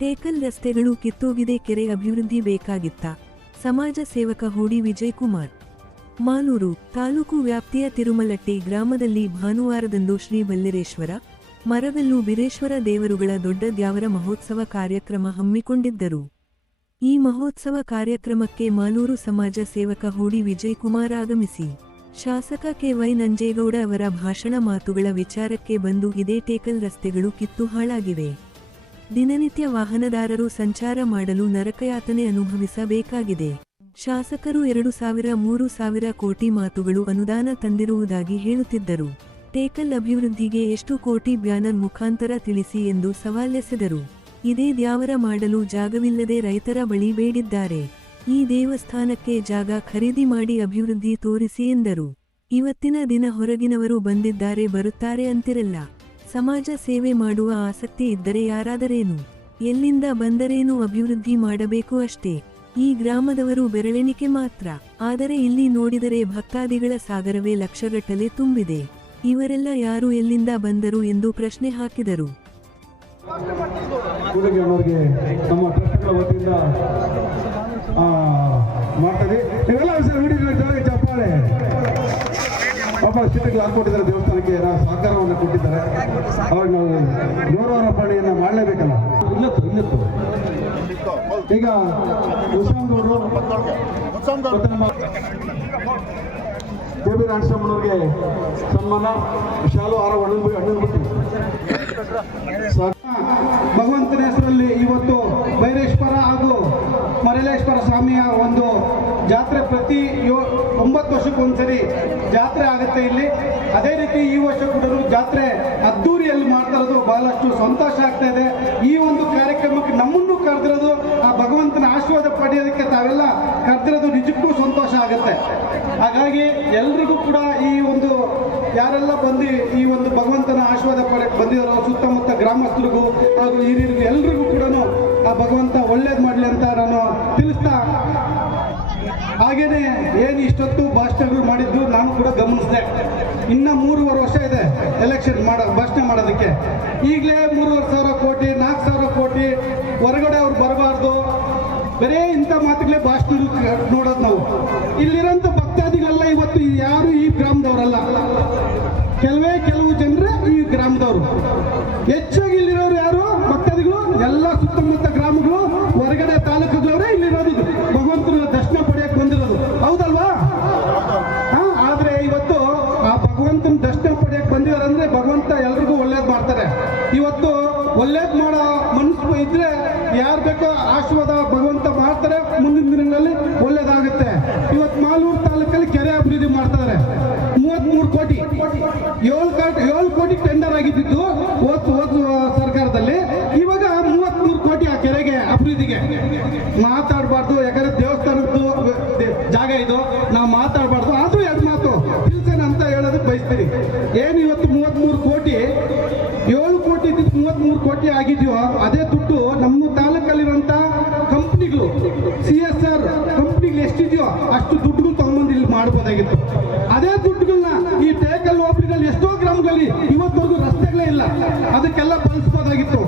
ಟೇಕಲ್ ರಸ್ತೆಗಳು ಕಿತ್ತೋಗಿದೆ, ಕೆರೆ ಅಭಿವೃದ್ಧಿ ಬೇಕಾಗಿತ್ತ? ಸಮಾಜ ಸೇವಕ ಹೂಡಿ ವಿಜಯಕುಮಾರ್. ಮಾಲೂರು ತಾಲೂಕು ವ್ಯಾಪ್ತಿಯ ತಿರುಮಲಟ್ಟಿ ಗ್ರಾಮದಲ್ಲಿ ಭಾನುವಾರದಂದು ಶ್ರೀ ಬಲ್ಲಿರೇಶ್ವರ, ಮರಗಲ್ಲು ಬೀರೇಶ್ವರ ದೇವರುಗಳ ದೊಡ್ಡ ದ್ಯಾವರ ಮಹೋತ್ಸವ ಕಾರ್ಯಕ್ರಮ ಹಮ್ಮಿಕೊಂಡಿದ್ದರು. ಈ ಮಹೋತ್ಸವ ಕಾರ್ಯಕ್ರಮಕ್ಕೆ ಮಾಲೂರು ಸಮಾಜ ಸೇವಕ ಹೂಡಿ ವಿಜಯಕುಮಾರ್ ಆಗಮಿಸಿ ಶಾಸಕ ಕೆ.ವೈ. ನಂಜೇಗೌಡ ಅವರ ಭಾಷಣ ಮಾತುಗಳ ವಿಚಾರಕ್ಕೆ ಬಂದು ಇದೇ ಟೇಕಲ್ ರಸ್ತೆಗಳು ಕಿತ್ತು ಹಾಳಾಗಿವೆ. ದಿನನಿತ್ಯ ವಾಹನದಾರರು ಸಂಚಾರ ಮಾಡಲು ನರಕಯಾತನೆ ಅನುಭವಿಸಬೇಕಾಗಿದೆ. ಶಾಸಕರು 2,000-3,000 ಕೋಟಿ ಮಾತುಗಳು ಅನುದಾನ ತಂದಿರುವುದಾಗಿ ಹೇಳುತ್ತಿದ್ದರು. ಟೇಕಲ್ ಅಭಿವೃದ್ಧಿಗೆ ಎಷ್ಟು ಕೋಟಿ ಬ್ಯಾನರ್ ಮುಖಾಂತರ ತಿಳಿಸಿ ಎಂದು ಸವಾಲೆಸೆದರು. ಇದೇ ದ್ಯಾವರ ಮಾಡಲು ಜಾಗವಿಲ್ಲದೆ ರೈತರ ಬಳಿ ಬೇಡಿದ್ದಾರೆ. ಈ ದೇವಸ್ಥಾನಕ್ಕೆ ಜಾಗ ಖರೀದಿ ಮಾಡಿ ಅಭಿವೃದ್ಧಿ ತೋರಿಸಿ ಎಂದರು. ಇವತ್ತಿನ ದಿನ ಹೊರಗಿನವರು ಬಂದಿದ್ದಾರೆ ಬರುತ್ತಾರೆ ಅಂತಿರಲ್ಲ. ಸಮಾಜ ಸೇವೆ ಮಾಡುವ ಆಸಕ್ತಿ ಇದ್ದರೆ ಯಾರಾದರೇನು, ಎಲ್ಲಿಂದ ಬಂದರೇನು, ಅಭಿವೃದ್ಧಿ ಮಾಡಬೇಕು ಅಷ್ಟೇ. ಈ ಗ್ರಾಮದವರು ಬೆರಳೆಣಿಕೆ ಮಾತ್ರ. ಆದರೆ ಇಲ್ಲಿ ನೋಡಿದರೆ ಭಕ್ತಾದಿಗಳ ಸಾಗರವೇ ಲಕ್ಷಗಟ್ಟಲೆ ತುಂಬಿದೆ. ಇವರೆಲ್ಲ ಯಾರು, ಎಲ್ಲಿಂದ ಬಂದರು ಎಂದು ಪ್ರಶ್ನೆ ಹಾಕಿದರು. ಸ್ಥಿತಿಗೆ ಹಾಕೊಟ್ಟಿದ್ದಾರೆ. ದೇವಸ್ಥಾನಕ್ಕೆ ಸಹಕಾರವನ್ನು ಕೊಟ್ಟಿದ್ದಾರೆ. ಅವಾಗ ನಾವು ಗೌರವಾರ್ಪಣೆಯನ್ನು ಮಾಡಲೇಬೇಕಲ್ಲ. ಇಲ್ಲತ್ತು ಈಗ ಕೆ.ಬಿ. ರಾಣಸ್ವಾಮಿಯವ್ರಿಗೆ ಸನ್ಮಾನ, ಶಾಲು ಹಾರ ಹಣ್ಣಿನ ಭಗವಂತನ ಹೆಸರಲ್ಲಿ ಇವತ್ತು ಬೈರೇಶ್ವರ ಹಾಗೂ ಮರಲೇಶ್ವರ ಸ್ವಾಮಿಯ ಒಂದು ಜಾತ್ರೆ ಪ್ರತಿ 9 ವರ್ಷಕ್ಕೊಂದ್ಸರಿ ಜಾತ್ರೆ ಆಗುತ್ತೆ ಇಲ್ಲಿ. ಅದೇ ರೀತಿ ಈ ವರ್ಷ ಕೂಡ ಜಾತ್ರೆ ಅದ್ದೂರಿಯಲ್ಲಿ ಮಾಡ್ತಾ ಇರೋದು ಬಹಳಷ್ಟು ಸಂತೋಷ ಆಗ್ತಾ ಇದೆ. ಈ ಒಂದು ಕಾರ್ಯಕ್ರಮಕ್ಕೆ ನಮ್ಮನ್ನು ಕರೆದಿರೋದು, ಆ ಭಗವಂತನ ಆಶೀರ್ವಾದ ಪಡೆಯೋದಕ್ಕೆ ತಾವೆಲ್ಲ ಕರೆದಿರೋದು ನಿಜಕ್ಕೂ ಸಂತೋಷ ಆಗುತ್ತೆ. ಹಾಗಾಗಿ ಎಲ್ರಿಗೂ ಕೂಡ ಈ ಒಂದು ಯಾರೆಲ್ಲ ಬಂದು ಈ ಒಂದು ಭಗವಂತನ ಆಶೀರ್ವಾದ ಪಡೆಯಕ್ಕೆ ಬಂದಿರೋ ಸುತ್ತಮುತ್ತ ಗ್ರಾಮಸ್ಥರಿಗೂ ಹಾಗೂ ಹಿರಿಯರಿಗೂ ಎಲ್ರಿಗೂ ಕೂಡ ಆ ಭಗವಂತ ಒಳ್ಳೇದು ಮಾಡಲಿ ಅಂತ ನಾನು ತಿಳಿಸ್ತಾ, ಹಾಗೇನೆ ಏನು ಇಷ್ಟೊತ್ತು ಭಾಷಣಗಳು ಮಾಡಿದ್ದು ನಾನು ಕೂಡ ಗಮನಿಸಿದೆ. ಇನ್ನು 3.5 ವರ್ಷ ಇದೆ ಎಲೆಕ್ಷನ್ ಭಾಷಣ ಮಾಡೋದಕ್ಕೆ. ಈಗಲೇ 3,500 ಕೋಟಿ 4,000 ಕೋಟಿ ಹೊರಗಡೆ ಅವ್ರು ಬರಬಾರ್ದು, ಬರೇ ಇಂಥ ಮಾತುಗಳೇ ಭಾಷಣ ನೋಡೋದು ನಾವು. ಇಲ್ಲಿರೋಂಥ ಭಕ್ತಾದಿಗಳೆಲ್ಲ ಇವತ್ತು ಯಾರು ಈ ಗ್ರಾಮದವರಲ್ಲ, ಕೆಲವು ಜನರೇ ಈ ಗ್ರಾಮದವರು. ಹೆಚ್ಚಾಗಿ ಇಲ್ಲಿರೋರು ಯಾರು ಭಕ್ತಾದಿಗಳು ಎಲ್ಲ ಸುತ್ತಮುತ್ತ ಗ್ರಾಮಗಳು, ಹೊರಗಡೆ ತಾಲೂಕುಗಳವರೇ ಇಲ್ಲಿರೋದು, ಭಗವಂತನ ದರ್ಶನ ಪಡೆಯಕ್ಕೆ ಬಂದಿರೋದು, ಹೌದಲ್ವಾ? ಆದ್ರೆ ಇವತ್ತು ಆ ಭಗವಂತನ ದರ್ಶನ ಪಡೆಯಕ್ಕೆ ಬಂದಿದ್ದಾರೆ ಅಂದ್ರೆ ಭಗವಂತ ಎಲ್ರಿಗೂ ಒಳ್ಳೇದು ಮಾಡ್ತಾರೆ. ಇವತ್ತು ಒಳ್ಳೇದು ಮಾಡೋ ಮನಸ್ಸು ಇದ್ರೆ ಯಾರು ಬೇಕೋ ಆಶೀರ್ವಾದ ಭಗವಂತ ಮಾಡ್ತಾರೆ. ಮುಂದಿನ ದಿನಗಳಲ್ಲಿ ಒಳ್ಳೇದಾಗುತ್ತೆ. ಇವತ್ತು ಮಾಲೂರು ತಾಲೂಕಲ್ಲಿ ಕೆರೆ ಅಭಿವೃದ್ಧಿ ಮಾಡ್ತಾರೆ. 33 ಕೋಟಿ 7 ಕೋಟಿ ಟೆಂಡರ್ ಆಗಿದ್ದು ಹೋದ ಸರ್ಕಾರದಲ್ಲಿ. ಇವಾಗ 33 ಕೋಟಿ ಆ ಕೆರೆಗೆ ಅಭಿವೃದ್ಧಿಗೆ. ಮಾತಾಡಬಾರ್ದು, ಯಾಕಂದ್ರೆ ದೇವಸ್ಥಾನದ್ದು ಜಾಗ ಇದು, ನಾವು ಮಾತಾಡಬಾರ್ದು. ಆದ್ರೂ 2 ಮಾತು ತಿಳಿಸೋಣ ಅಂತ ಹೇಳೋದಕ್ಕೆ ಬಯಸ್ತೀರಿ. ಏನು ಇವತ್ತು 33 ಕೋಟಿ 7 ಕೋಟಿ 33 ಕೋಟಿ ಆಗಿದೆಯೋ ಅದೇ ದುಡ್ಡು ನಮ್ಮ ತಾಲೂಕಲ್ಲಿರುವಂತ ಕಂಪ್ನಿಗಳು CSR ಕಂಪ್ನಿಗಳು ಎಷ್ಟಿದೆಯೋ ಅಷ್ಟು ದುಡ್ಡುಗಳು ತಗೊಂಡ್ಬಂದು ಇಲ್ಲಿ ಮಾಡ್ಬೋದಾಗಿತ್ತು. ಅದೇ ದುಡ್ಡುಗಳನ್ನ ಈ ಟೇಕಲ್ ಹೋಬಳಿಗಳಲ್ಲಿ ಎಷ್ಟೋ ಗ್ರಾಮಗಳಲ್ಲಿ ಇವತ್ತವರೆಗೂ ರಸ್ತೆಗಳೇ ಇಲ್ಲ, ಅದಕ್ಕೆಲ್ಲ ಬಳಸ್ಬೋದಾಗಿತ್ತು.